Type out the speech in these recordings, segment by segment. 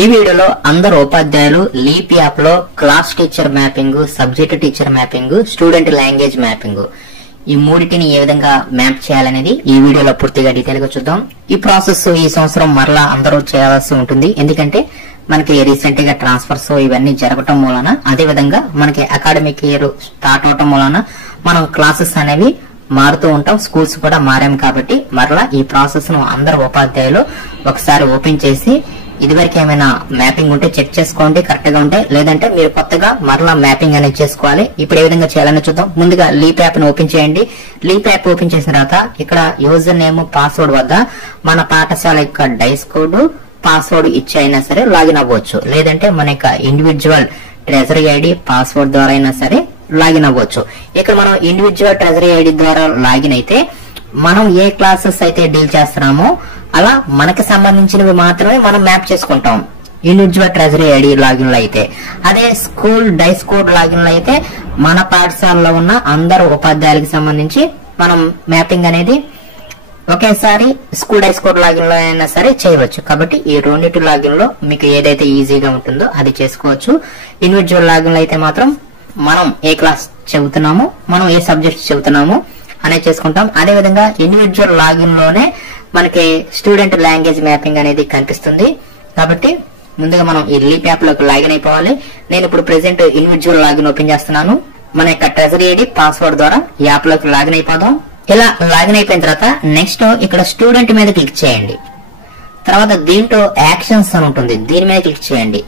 ఈ వీడియోలో అందరు ఉపాధ్యాయులు లీప్ యాప్ లో class teacher mapping, subject teacher mapping, student language mapping ఈ మూడిటిని ఏ విధంగా మ్యాప్ చేయాలనేది ఈ వీడియోలో పూర్తిగా డీటెయిల్ గా చూద్దాం. ఈ ప్రాసెస్ ఈ సంవత్సరం మరలా అందరూ చేయాల్సి ఉంటుంది. ఎందుకంటే మనకి రీసెంట్ గా ట్రాన్స్ఫర్స్ ఇవన్నీ జరగటం మూలన, అదే విధంగా మనకి అకాడమిక్ ఇయర్ స్టార్ట్ అవటం మూలన మనం క్లాసెస్ అనేవి మారుతూ ఉంటాం, స్కూల్స్ కూడా మారాం. కాబట్టి మరలా ఈ ప్రాసెస్ ను అందరు ఉపాధ్యాయులు ఒకసారి ఓపెన్ చేసి ఇదివరకు ఏమైనా మ్యాపింగ్ ఉంటే చెక్ చేసుకోండి, కరెక్ట్ గా ఉంటే. లేదంటే మీరు కొత్తగా మరలా మ్యాపింగ్ అనేది చేసుకోవాలి. ఇప్పుడు ఏ విధంగా చేయాలని చూద్దాం. ముందుగా లీప్ యాప్ ని ఓపెన్ చేయండి. లీప్ యాప్ ఓపెన్ చేసిన తర్వాత ఇక్కడ యూజర్ నేమ్, పాస్వర్డ్ వద్ద మన పాఠశాల యొక్క డైస్ కోడ్, పాస్వర్డ్ ఇచ్చి అయినా సరే లాగిన్ అవ్వచ్చు. లేదంటే మన యొక్క ఇండివిజువల్ ట్రెజరీ ఐడి పాస్వర్డ్ ద్వారా అయినా సరే లాగిన్ అవ్వచ్చు. ఇక్కడ మనం ఇండివిజువల్ ట్రెజరీ ఐడి ద్వారా లాగిన్ అయితే మనం ఏ క్లాసెస్ అయితే డీల్ చేస్తున్నామో అలా మనకి సంబంధించినవి మాత్రమే మనం మ్యాప్ చేసుకుంటాం ఇండివిజువల్ ట్రెజరీ ఐడి లాగిన్ లో అయితే. అదే స్కూల్ డైస్ కోడ్ లాగిన్ లో అయితే మన పాఠశాలలో ఉన్న అందరు ఉపాధ్యాయులకు సంబంధించి మనం మ్యాపింగ్ అనేది ఒకేసారి స్కూల్ డైస్ కోడ్ లాగిన్ లో అయినా సరే చేయవచ్చు. కాబట్టి ఈ రెండింటి లాగిన్ లో మీకు ఏదైతే ఈజీగా ఉంటుందో అది చేసుకోవచ్చు. ఇండివిజువల్ లాగిన్ లో అయితే మాత్రం మనం ఏ క్లాస్ చెబుతున్నామో, మనం ఏ సబ్జెక్ట్ చెబుతున్నామో అనేది చేసుకుంటాం. అదే విధంగా ఇండివిజువల్ లాగిన్ లోనే మనకి స్టూడెంట్ లాంగ్వేజ్ మ్యాపింగ్ అనేది కనిపిస్తుంది. కాబట్టి ముందుగా మనం ఈ లీప్ యాప్ లోకి లాగిన్ అయిపోవాలి. నేను ఇప్పుడు ప్రెసెంట్ ఇండివిజువల్ లాగిన్ ఓపెన్ చేస్తున్నాను. మన యొక్క ట్రెజరీ ఐడి పాస్వర్డ్ ద్వారా ఈ యాప్ లోకి లాగిన్ అయిపోదాం. ఇలా లాగిన్ అయిపోయిన తర్వాత నెక్స్ట్ ఇక్కడ స్టూడెంట్ మీద క్లిక్ చేయండి. తర్వాత దీంట్లో యాక్షన్స్ అని ఉంటుంది, దీని మీద క్లిక్ చేయండి.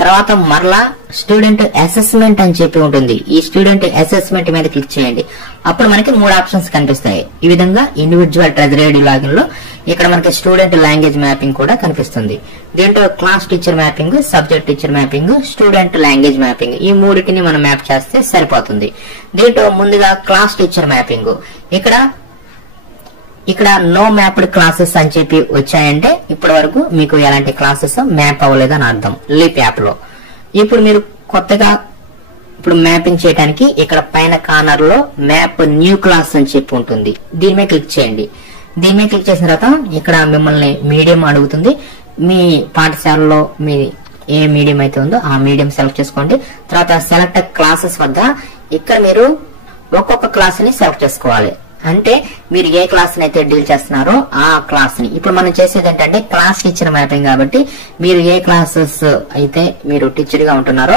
తర్వాత మరలా స్టూడెంట్ అసెస్మెంట్ అని చెప్పి ఉంటుంది, ఈ స్టూడెంట్ అసెస్మెంట్ మీద క్లిక్ చేయండి. అప్పుడు మనకి 3 ఆప్షన్స్ కనిపిస్తాయి. ఈ విధంగా ఇండివిజువల్ ట్రెజరీ ఐడి లాగిన్ లో ఇక్కడ మనకి స్టూడెంట్ లాంగ్వేజ్ మ్యాపింగ్ కూడా కనిపిస్తుంది. దీంట్లో class teacher mapping, subject teacher mapping, student language mapping ఈ మూడిటిని మనం మ్యాప్ చేస్తే సరిపోతుంది. దీంట్లో ముందుగా క్లాస్ టీచర్ మ్యాపింగ్, ఇక్కడ నో మ్యాప్డ్ క్లాసెస్ అని చెప్పి వచ్చాయంటే ఇప్పటి వరకు మీకు ఎలాంటి క్లాసెస్ మ్యాప్ అవ్వలేదని అర్థం లీప్ యాప్ లో. ఇప్పుడు మీరు కొత్తగా ఇప్పుడు మ్యాపింగ్ చేయడానికి ఇక్కడ పైన కార్నర్ లో మ్యాప్ న్యూ క్లాస్ అని చెప్పి ఉంటుంది, దీని మీద క్లిక్ చేయండి. దీని మీద క్లిక్ చేసిన తర్వాత ఇక్కడ మిమ్మల్ని మీడియం అడుగుతుంది. మీ పాఠశాలలో మీ ఏ మీడియం అయితే ఉందో ఆ మీడియం సెలెక్ట్ చేసుకోండి. తర్వాత సెలెక్ట్ క్లాసెస్ వద్ద ఇక్కడ మీరు ఒక్కొక్క క్లాస్ ని సెలెక్ట్ చేసుకోవాలి. అంటే మీరు ఏ క్లాస్ ని అయితే డీల్ చేస్తున్నారో ఆ క్లాస్ ని. ఇప్పుడు మనం చేసేది ఏంటంటే క్లాస్ టీచర్ మ్యాపింగ్ కాబట్టి మీరు ఏ క్లాసెస్ అయితే మీరు టీచర్ గా ఉంటున్నారో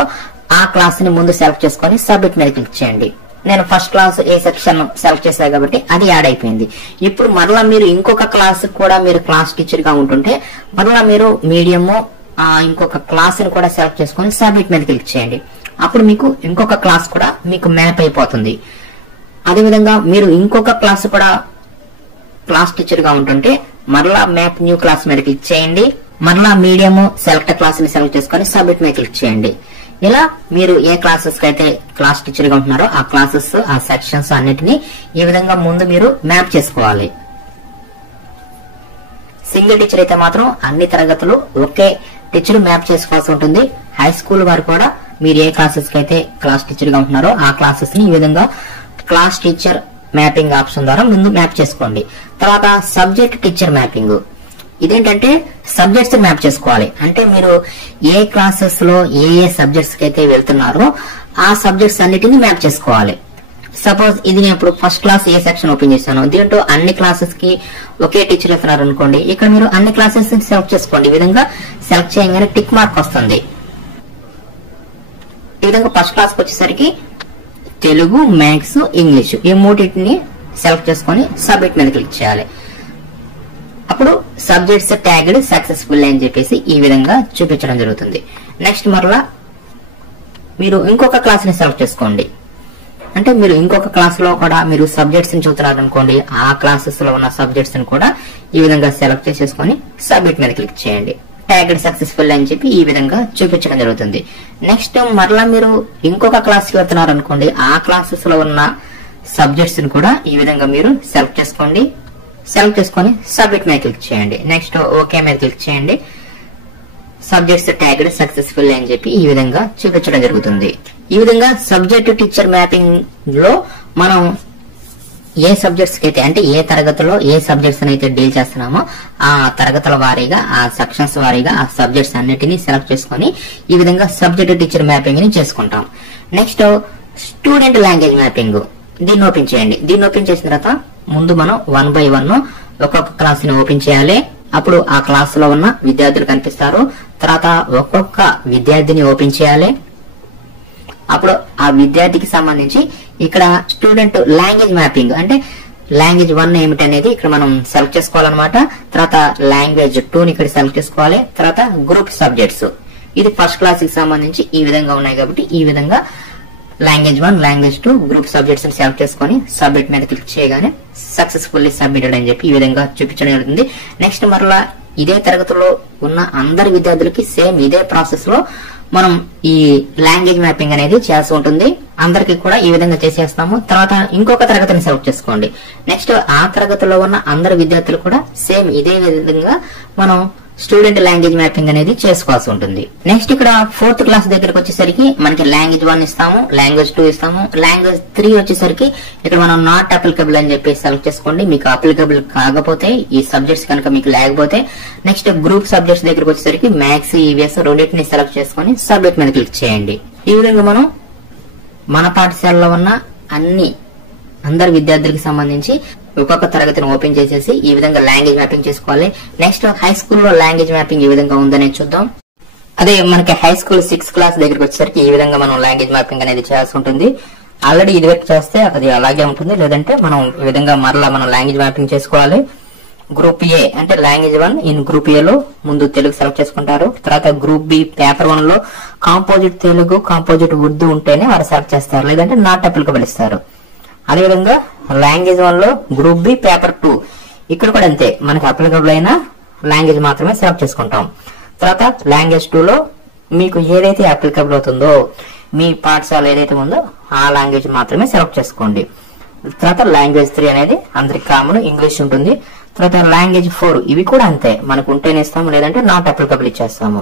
ఆ క్లాస్ ని ముందు సెలెక్ట్ చేసుకొని సబ్మిట్ మీద క్లిక్ చేయండి. నేను ఫస్ట్ క్లాస్ ఏ సెక్షన్ సెలెక్ట్ చేశాను కాబట్టి అది యాడ్ అయిపోయింది. ఇప్పుడు మరలా మీరు ఇంకొక క్లాస్ కూడా మీరు క్లాస్ టీచర్ గా ఉంటుంటే మరలా మీరు మీడియము ఇంకొక క్లాస్ ని కూడా సెలెక్ట్ చేసుకొని సబ్మిట్ మీద క్లిక్ చేయండి. అప్పుడు మీకు ఇంకొక క్లాస్ కూడా మీకు మ్యాప్ అయిపోతుంది. అదేవిధంగా మీరు ఇంకొక క్లాస్ కూడా క్లాస్ టీచర్ గా ఉంటుంటే మరలా మ్యాప్ న్యూ క్లాస్ మీద క్లిక్ చేయండి. మరలా మీడియం సెలెక్ట్ క్లాస్ ని సెలెక్ట్ చేసుకొని సబ్మిట్ మీద క్లిక్ చేయండి. ఇలా మీరు ఏ క్లాసెస్ కి అయితే క్లాస్ టీచర్ గా ఉంటున్నారో ఆ క్లాసెస్, ఆ సెక్షన్స్ అన్నిటిని ఈ విధంగా ముందు మీరు మ్యాప్ చేసుకోవాలి. సింగిల్ టీచర్ అయితే మాత్రం అన్ని తరగతులు ఒకే టీచర్ మ్యాప్ చేసుకోవాల్సి ఉంటుంది. హై స్కూల్ వారు కూడా మీరు ఏ క్లాసెస్ కి అయితే క్లాస్ టీచర్ గా ఉంటున్నారో ఆ క్లాసెస్ ని ఈ విధంగా క్లాస్ టీచర్ మ్యాపింగ్ ఆప్షన్ ద్వారా ముందు మ్యాప్ చేసుకోండి. తర్వాత సబ్జెక్ట్ టీచర్ మ్యాపింగ్, ఇదేంటంటే సబ్జెక్ట్స్ మ్యాప్ చేసుకోవాలి. అంటే మీరు ఏ క్లాసెస్ లో ఏ సబ్జెక్ట్స్ కి అయితే వెళ్తున్నారో ఆ సబ్జెక్ట్స్ అన్నిటిని మ్యాప్ చేసుకోవాలి. సపోజ్ ఇది నేను ఇప్పుడు ఫస్ట్ క్లాస్ ఏ సెక్షన్ ఓపెన్ చేశాను, దీంట్లో అన్ని క్లాసెస్ కి ఒకే టీచర్ వెళ్తున్నారు అనుకోండి. ఇక్కడ మీరు అన్ని క్లాసెస్ సెలెక్ట్ చేసుకోండి. ఈ విధంగా సెలెక్ట్ చేయగానే టిక్ మార్క్ వస్తుంది. ఈ విధంగా ఫస్ట్ క్లాస్ కి వచ్చేసరికి తెలుగు, మ్యాథ్స్, ఇంగ్లీష్ ఈ మూడింటిని సెలెక్ట్ చేసుకొని సబ్మిట్ మీద క్లిక్ చేయాలి. అప్పుడు సబ్జెక్ట్స్ ట్యాగ్డ్ సక్సెస్ఫుల్ అని చెప్పేసి ఈ విధంగా చూపించడం జరుగుతుంది. నెక్స్ట్ మరలా మీరు ఇంకొక క్లాస్ ని సెలెక్ట్ చేసుకోండి. అంటే మీరు ఇంకొక క్లాస్ లో కూడా మీరు సబ్జెక్ట్స్ ని చూస్తున్నారు అనుకోండి, ఆ క్లాసెస్ లో ఉన్న సబ్జెక్ట్స్ ని కూడా ఈ విధంగా సెలెక్ట్ చేసేసుకొని సబ్మిట్ మీద క్లిక్ చేయండి. ట్యాగ్డ్ సక్సెస్ఫుల్ అని చెప్పి ఈ విధంగా చూపించడం జరుగుతుంది. నెక్స్ట్ మరలా మీరు ఇంకొక క్లాస్ కి వెళ్తున్నారు అనుకోండి, ఆ క్లాసెస్ లో ఉన్న సబ్జెక్ట్స్ ని కూడా ఈ విధంగా మీరు సెలెక్ట్ చేసుకోండి. సెలెక్ట్ చేసుకొని సబ్మిట్ మీద క్లిక్ చేయండి. నెక్స్ట్ ఓకే మీద క్లిక్ చేయండి. సబ్జెక్ట్స్ ట్యాగ్డ్ సక్సెస్ఫుల్ అని చెప్పి ఈ విధంగా చూపించడం జరుగుతుంది. ఈ విధంగా సబ్జెక్ట్ టీచర్ మ్యాపింగ్ లో మనం ఏ సబ్జెక్ట్స్ కి అయితే అంటే ఏ తరగతిలో ఏ సబ్జెక్ట్స్ అయితే డీల్ చేస్తున్నామో ఆ తరగతుల వారీగా ఆ సెక్షన్స్ వారీగా ఆ సబ్జెక్ట్స్ అన్నిటినీ సెలెక్ట్ చేసుకొని ఈ విధంగా సబ్జెక్ట్ టీచర్ మ్యాపింగ్ ని చేసుకుంటాం. నెక్స్ట్ స్టూడెంట్ లాంగ్వేజ్ మ్యాపింగ్, దీన్ని ఓపెన్ చేయండి. దీన్ని ఓపెన్ చేసిన తర్వాత ముందు మనం 1 by 1 ఒక్కొక్క క్లాస్ ని ఓపెన్ చేయాలి. అప్పుడు ఆ క్లాస్ లో ఉన్న విద్యార్థులు కనిపిస్తారు. తర్వాత ఒక్కొక్క విద్యార్థిని ఓపెన్ చేయాలి. అప్పుడు ఆ విద్యార్థికి సంబంధించి ఇక్కడ స్టూడెంట్ లాంగ్వేజ్ మ్యాపింగ్ అంటే లాంగ్వేజ్ 1 ఏమిటి అనేది ఇక్కడ మనం సెలెక్ట్ చేసుకోవాలన్నమాట. తర్వాత లాంగ్వేజ్ 2 ని ఇక్కడ సెలెక్ట్ చేసుకోవాలి. తర్వాత గ్రూప్ సబ్జెక్ట్స్, ఇది ఫస్ట్ క్లాస్ కి సంబంధించి ఈ విధంగా ఉన్నాయి కాబట్టి ఈ విధంగా లాంగ్వేజ్ 1 లాంగ్వేజ్ 2 గ్రూప్ సబ్జెక్ట్స్ ని సెలెక్ట్ చేసుకొని సబ్మిట్ మీద క్లిక్ చేయగానే సక్సెస్ఫుల్లీ సబ్మిటెడ్ అని చెప్పి ఈ విధంగా చూపించడం జరుగుతుంది. నెక్స్ట్ మరలా ఇదే తరగతిలో ఉన్న అందరి విద్యార్థులకి సేమ్ ఇదే ప్రాసెస్ లో మనం ఈ లాంగ్వేజ్ మ్యాపింగ్ అనేది చేయాల్సి ఉంటుంది. అందరికి కూడా ఈ విధంగా చేసేస్తాము. తర్వాత ఇంకొక తరగతిని సెలెక్ట్ చేసుకోండి. నెక్స్ట్ ఆ తరగతిలో ఉన్న అందరి విద్యార్థులు కూడా సేమ్ ఇదే విధంగా మనం స్టూడెంట్ లాంగ్వేజ్ మ్యాపింగ్ అనేది చేసుకోవాల్సి ఉంటుంది. నెక్స్ట్ ఇక్కడ 4th క్లాస్ దగ్గరకు వచ్చేసరికి మనకి లాంగ్వేజ్ 1 ఇస్తాము, లాంగ్వేజ్ 2 ఇస్తాము. లాంగ్వేజ్ 3 వచ్చేసరికి ఇక్కడ మనం నాట్ అప్లికబుల్ అని చెప్పి సెలెక్ట్ చేసుకోండి. మీకు అప్లికబుల్ కాకపోతే ఈ సబ్జెక్ట్స్ కనుక మీకు లేకపోతే నెక్స్ట్ గ్రూప్ సబ్జెక్ట్స్ దగ్గరకు వచ్చేసరికి మ్యాథ్స్ ఈవీఎస్ రెండింటిని సెలెక్ట్ చేసుకొని సబ్మిట్ మీద క్లిక్ చేయండి. ఈ విధంగా మనం మన పాఠశాలలో ఉన్న అందరి విద్యార్థులకు సంబంధించి ఒక్కొక్క తరగతిని ఓపెన్ చేసేసి ఈ విధంగా లాంగ్వేజ్ మ్యాపింగ్ చేసుకోవాలి. నెక్స్ట్ హై స్కూల్లో లాంగ్వేజ్ మ్యాపింగ్ ఈ విధంగా ఉందనే చూద్దాం. అదే మనకి హై స్కూల్ 6th క్లాస్ దగ్గరికి వచ్చేసరికి ఈ విధంగా మనం లాంగ్వేజ్ మ్యాపింగ్ అనేది చేయాల్సి ఉంటుంది. ఆల్రెడీ ఇది వరకు చేస్తే అది అలాగే ఉంటుంది, లేదంటే మనం ఈ విధంగా మరలా మనం లాంగ్వేజ్ మ్యాపింగ్ చేసుకోవాలి. గ్రూప్ ఏ అంటే లాంగ్వేజ్ 1 ఇన్ గ్రూప్ ఏ లో ముందు తెలుగు సెలెక్ట్ చేసుకుంటారు. తర్వాత గ్రూప్ బి పేపర్ 1 లో కాంపోజిట్ తెలుగు కాంపోజిట్ ఉర్దూ ఉంటేనే వారు సెలెక్ట్ చేస్తారు, లేదంటే నాట్ అప్లికబుల్ ఇస్తారు. అదేవిధంగా లాంగ్వేజ్ 1 లో గ్రూప్ బి పేపర్ 2 ఇక్కడ కూడా అంతే, మనకి అప్లికబుల్ అయిన లాంగ్వేజ్ మాత్రమే సెలెక్ట్ చేసుకుంటాం. తర్వాత లాంగ్వేజ్ 2 లో మీకు ఏదైతే అప్లికబుల్ అవుతుందో మీ పాఠశాల ఏదైతే ఉందో ఆ లాంగ్వేజ్ మాత్రమే సెలెక్ట్ చేసుకోండి. తర్వాత లాంగ్వేజ్ 3 అనేది అందరికి కామన్ ఇంగ్లీష్ ఉంటుంది. తర్వాత లాంగ్వేజ్ 4 ఇవి కూడా అంతే, మనకు ఉంటేనే ఇస్తాము, లేదంటే నాట్ అప్లికబుల్ ఇచ్చేస్తాము.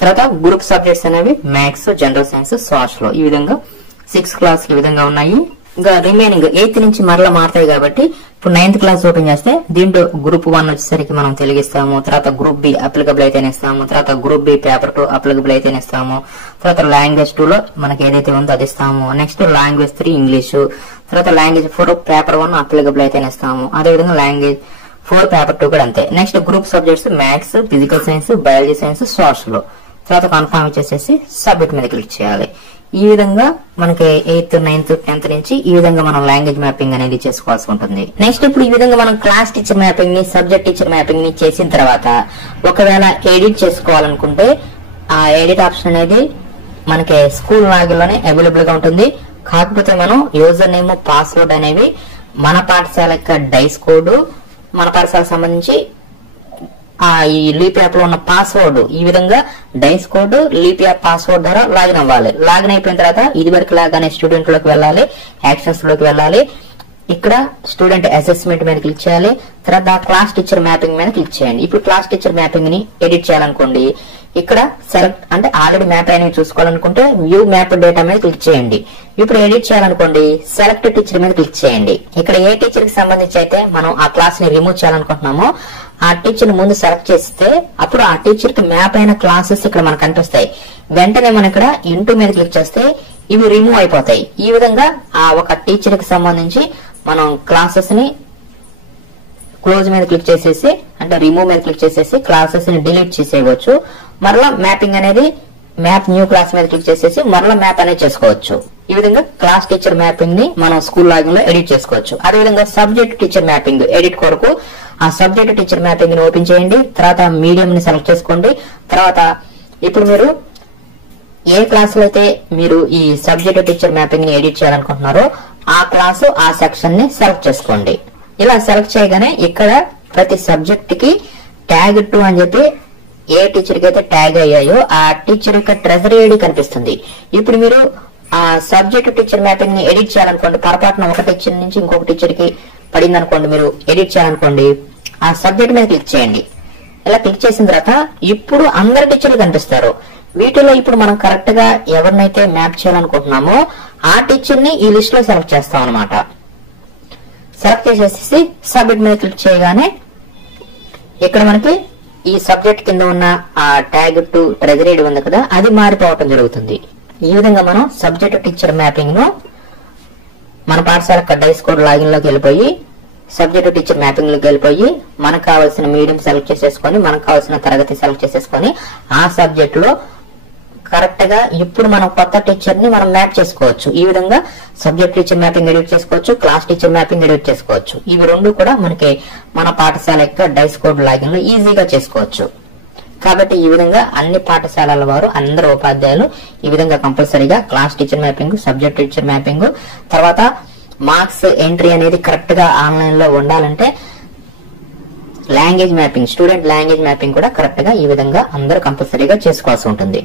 తర్వాత గ్రూప్ సబ్జెక్ట్స్ అనేవి మ్యాథ్స్, జనరల్ సైన్స్, సోషల్ ఈ విధంగా 6th క్లాస్ ఈ విధంగా ఉన్నాయి. ఇంకా రిమైనింగ్ 8th నుంచి మరలా మారుతాయి కాబట్టి ఇప్పుడు 9th క్లాస్ ఓపెన్ చేస్తే దీంట్లో గ్రూప్ 1 వచ్చేసరికి మనం తెలుగు ఇస్తాము. తర్వాత గ్రూప్ బి అప్లికబుల్ అయితేనే ఇస్తాము. తర్వాత గ్రూప్ బి పేపర్ 2 అప్లికబుల్ అయితేనే ఇస్తాము. తర్వాత లాంగ్వేజ్ 2 లో మనకి ఏదైతే ఉందో అది ఇస్తాము. Next language 3 English. తర్వాత లాంగ్వేజ్ 4 పేపర్ 1 అప్లికబుల్ అయితేనే ఇస్తాము. అదేవిధంగా లాంగ్వేజ్ 4 పేపర్ 2 కూడా అంతే. Next group subjects maths, physical science, biology science, social. తర్వాత కన్ఫర్మ్ ఇచ్చేసేసి సబ్మిట్ మీద క్లిక్ చేయాలి. ఈ విధంగా మనకి 8th, 9th, 10th నుంచి ఈ విధంగా మనం లాంగ్వేజ్ మ్యాపింగ్ అనేది చేసుకోవాల్సి ఉంటుంది. నెక్స్ట్ ఇప్పుడు ఈ విధంగా మనం క్లాస్ టీచర్ మ్యాపింగ్ ని సబ్జెక్ట్ టీచర్ మ్యాపింగ్ ని చేసిన తర్వాత ఒకవేళ ఎడిట్ చేసుకోవాలనుకుంటే ఆ ఎడిట్ ఆప్షన్ అనేది మనకి స్కూల్ లాగిన్ లోనే అవైలబుల్ గా ఉంటుంది. కాకపోతే మనం యూజర్ నేమ్, పాస్వర్డ్ అనేవి మన పాఠశాల యొక్క డైస్ కోడ్, మన పాఠశాలకు సంబంధించి ఈ లీప్ యాప్ లో ఉన్న పాస్వర్డ్ ఈ విధంగా DISE code leap app password ద్వారా లాగిన్ అవ్వాలి. లాగిన్ అయిపోయిన తర్వాత ఇది వరకు లాగానే స్టూడెంట్ లోకి వెళ్ళాలి, యాక్షన్స్ లోకి వెళ్ళాలి. ఇక్కడ స్టూడెంట్ అసెస్మెంట్ మీద క్లిక్ చేయాలి. తర్వాత క్లాస్ టీచర్ మ్యాపింగ్ మీద క్లిక్ చేయండి. ఇప్పుడు క్లాస్ టీచర్ మ్యాపింగ్ ని ఎడిట్ చేయాలనుకోండి, ఇక్కడ సెలెక్ట్ అంటే ఆల్రెడీ మ్యాప్ అయినవి చూసుకోవాలనుకుంటే వ్యూ మ్యాప్ డేటా మీద క్లిక్ చేయండి. ఇప్పుడు ఎడిట్ చేయాలనుకోండి సెలెక్ట్ టీచర్ మీద క్లిక్ చేయండి. ఇక్కడ ఏ టీచర్ కి సంబంధించి అయితే మనం ఆ క్లాస్ ని రిమూవ్ చేయాలనుకుంటున్నామో ఆ టీచర్ ని ముందు సెలెక్ట్ చేస్తే అప్పుడు ఆ టీచర్ కి మ్యాప్ అయిన క్లాసెస్ ఇక్కడ మనకు కనిపిస్తాయి. వెంటనే మనం ఇక్కడ ఇంటూ మీద క్లిక్ చేస్తే ఇవి రిమూవ్ అయిపోతాయి. ఈ విధంగా ఆ ఒక టీచర్ కి సంబంధించి మనం క్లాసెస్ ని క్లోజ్ మీద క్లిక్ చేసేసి అంటే రిమూవ్ మీద క్లిక్ చేసేసి క్లాసెస్ ని డిలీట్ చేసేయవచ్చు. మరలా మ్యాపింగ్ అనేది మ్యాప్ న్యూ క్లాస్ మీద క్లిక్ చేసేసి మరలా మ్యాప్ అనేది చేసుకోవచ్చు. ఈ విధంగా క్లాస్ టీచర్ మ్యాపింగ్ ని మనం స్కూల్ లాగిన్ లో ఎడిట్ చేసుకోవచ్చు. అదేవిధంగా సబ్జెక్ట్ టీచర్ మ్యాపింగ్ ఎడిట్ కొరకు ఆ సబ్జెక్ట్ టీచర్ మ్యాపింగ్ ని ఓపెన్ చేయండి. తర్వాత మీడియం ని సెలెక్ట్ చేసుకోండి. తర్వాత ఇప్పుడు మీరు ఏ క్లాస్ లో అయితే మీరు ఈ సబ్జెక్ట్ టీచర్ మ్యాపింగ్ ని ఎడిట్ చేయాలనుకుంటున్నారో ఆ క్లాసు ఆ సెక్షన్ ని సెలెక్ట్ చేసుకోండి. ఇలా సెలెక్ట్ చేయగానే ఇక్కడ ప్రతి సబ్జెక్ట్ కి ట్యాగ్ 2 అని చెప్పి ఏ టీచర్ కి అయితే ట్యాగ్ అయ్యాయో ఆ టీచర్ యొక్క ట్రెజరీ ఐడి కనిపిస్తుంది. ఇప్పుడు మీరు ఆ సబ్జెక్ట్ టీచర్ మ్యాపింగ్ ని ఎడిట్ చేయాలనుకోండి, పొరపాటున ఒక టీచర్ నుంచి ఇంకొక టీచర్ కి పడింది అనుకోండి, మీరు ఎడిట్ చేయాలనుకోండి ఆ సబ్జెక్ట్ మీద క్లిక్ చేయండి. ఇలా క్లిక్ చేసిన తర్వాత ఇప్పుడు అందరు టీచర్లు కనిపిస్తారు. వీటిలో ఇప్పుడు మనం కరెక్ట్ గా ఎవరినైతే మ్యాప్ చేయాలనుకుంటున్నామో ఆ టీచర్ ని ఈ లిస్ట్ లో సెలెక్ట్ చేస్తాం అనమాట. సెలెక్ట్ చేసేసి సబ్మిట్ మీద క్లిక్ చేయగానే ఇక్కడ మనకి ఈ సబ్జెక్ట్ కింద ఉన్న ఆ ట్యాగ్ టు ట్రెజరీ ఉంది కదా, అది మారిపోవటం జరుగుతుంది. ఈ విధంగా మనం సబ్జెక్ట్ టీచర్ మ్యాపింగ్ ను మన పాఠశాల డైస్ కోడ్ లాగిన్ లోకి వెళ్ళిపోయి సబ్జెక్ట్ టీచర్ మ్యాపింగ్ లోకి వెళ్ళిపోయి మనకు కావాల్సిన మీడియం సెలెక్ట్ చేసేసుకొని మనకు కావాల్సిన తరగతి సెలెక్ట్ చేసేసుకొని ఆ సబ్జెక్ట్ లో కరెక్ట్ గా ఇప్పుడు మనం కొత్త టీచర్ ని మనం మ్యాప్ చేసుకోవచ్చు. ఈ విధంగా సబ్జెక్ట్ టీచర్ మ్యాపింగ్ ఎడిట్ చేసుకోవచ్చు, క్లాస్ టీచర్ మ్యాపింగ్ ఎడిట్ చేసుకోవచ్చు. ఇవి రెండు కూడా మనకి మన పాఠశాల యొక్క డైస్ కోడ్ లాగిన్ లో ఈజీగా చేసుకోవచ్చు. కాబట్టి ఈ విధంగా అన్ని పాఠశాలల వారు అందరు ఉపాధ్యాయులు ఈ విధంగా కంపల్సరీగా class teacher mapping, subject teacher mapping, తర్వాత మార్క్స్ ఎంట్రీ అనేది కరెక్ట్ గా ఆన్లైన్ లో ఉండాలంటే language mapping, student language mapping కూడా కరెక్ట్ గా ఈ విధంగా అందరూ కంపల్సరీగా చేసుకోవాల్సి ఉంటుంది.